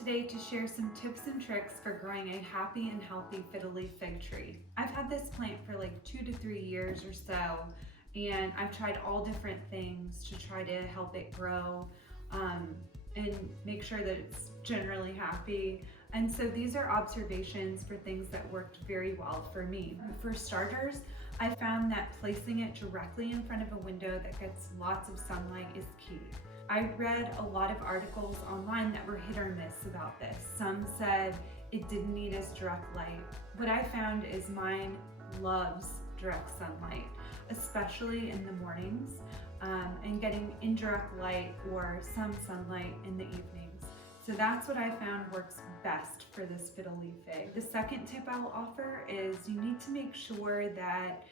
today to share some tips and tricks for growing a happy and healthy fiddle leaf fig tree. I've had this plant for like 2 to 3 years or so, and I've tried all different things to try to help it grow and make sure that it's generally happy. And so these are observations for things that worked very well for me. For starters, I found that placing it directly in front of a window that gets lots of sunlight is key. I read a lot of articles online that were hit or miss about this. Some said it didn't need as direct light. What I found is mine loves direct sunlight, especially in the mornings, and getting indirect light or some sunlight in the evenings. So that's what I found works best for this fiddle leaf fig. The second tip I will offer is you need to make sure that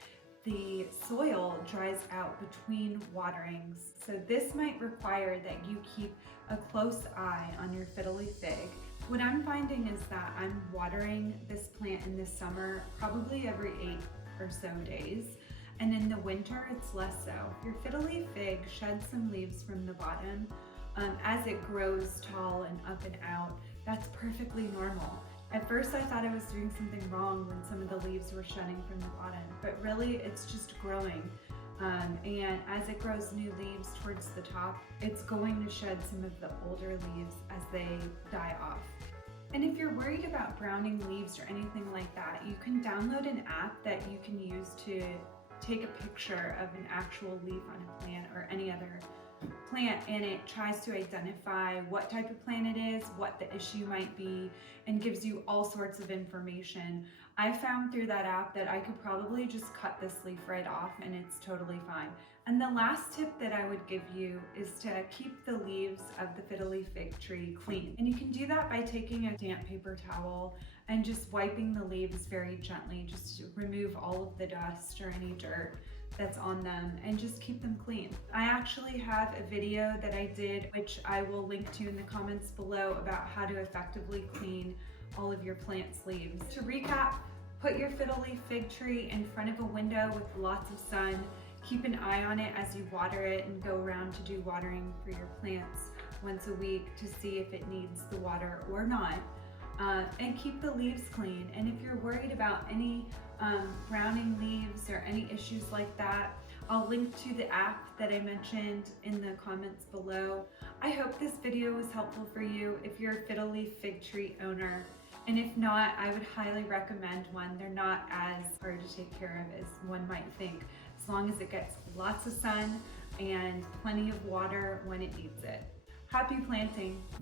the soil dries out between waterings. So this might require that you keep a close eye on your fiddle leaf fig. What I'm finding is that I'm watering this plant in the summer probably every 8 or so days, and in the winter it's less so. If your fiddle leaf fig sheds some leaves from the bottom, as it grows tall and up and out, that's perfectly normal. At first I thought I was doing something wrong when some of the leaves were shedding from the bottom, but really it's just growing. And as it grows new leaves towards the top, it's going to shed some of the older leaves as they die off. And if you're worried about browning leaves or anything like that, you can download an app that you can use to take a picture of an actual leaf on a plant or any other plant, and it tries to identify what type of plant it is, what the issue might be, and gives you all sorts of information. I found through that app that I could probably just cut this leaf right off and it's totally fine. And the last tip that I would give you is to keep the leaves of the fiddle leaf fig tree clean. And you can do that by taking a damp paper towel and just wiping the leaves very gently, just to remove all of the dust or any dirt that's on them and just keep them clean. I actually have a video that I did, which I will link to in the comments below, about how to effectively clean all of your plant's leaves. To recap, put your fiddle leaf fig tree in front of a window with lots of sun. Keep an eye on it as you water it and go around to do watering for your plants once a week to see if it needs the water or not. And keep the leaves clean. And if you're worried about any browning leaves or any issues like that, I'll link to the app that I mentioned in the comments below. I hope this video was helpful for you if you're a fiddle leaf fig tree owner. And if not, I would highly recommend one. They're not as hard to take care of as one might think, as long as it gets lots of sun and plenty of water when it needs it. Happy planting!